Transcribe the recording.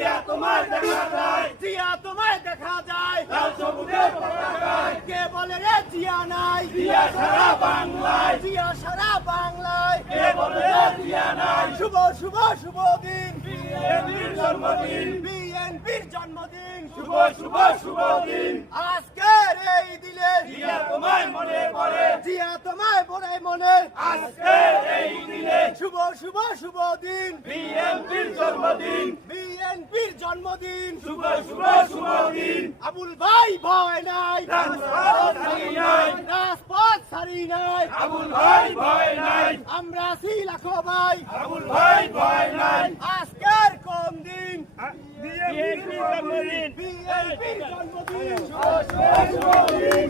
জিয়া তোমায় দেখা যায়। জিয়া তোমায় দেখা যায়। লাল সবুজের পতাকায়। কে বলে রে জিয়া নাই? জিয়া সারা বাংলায়। জিয়া সারা বাংলায়। কে বলে রে জিয়া নাই? শুভ শুভ শুভ দিন। বিএনপির জন্মদিন। বিএনপির জন্মদিন। শুভ শুভ শুভ দিন। আজকের এই দিনে জিয়া তোমায় মনে পড়ে। জিয়া তোমায় মনে মনে। আজকের এই দিনে। শুভ শুভ শুভ দিন। বিএনপির জন্মদিন। জন্মদিন। শুভ শুভ শুভ দিন। আবুল ভাই ভয় নাই। রাজপথ ছাড়ি নাই। আবুল ভাই ভয় নাই। আমরা আছি লাখো ভাই। আবুল ভাই ভয় নাই। আজকের কোন দিন। বিএনপির জন্মদিন। বিএনপির জন্মদিন। শুভ শুভ শুভ দিন।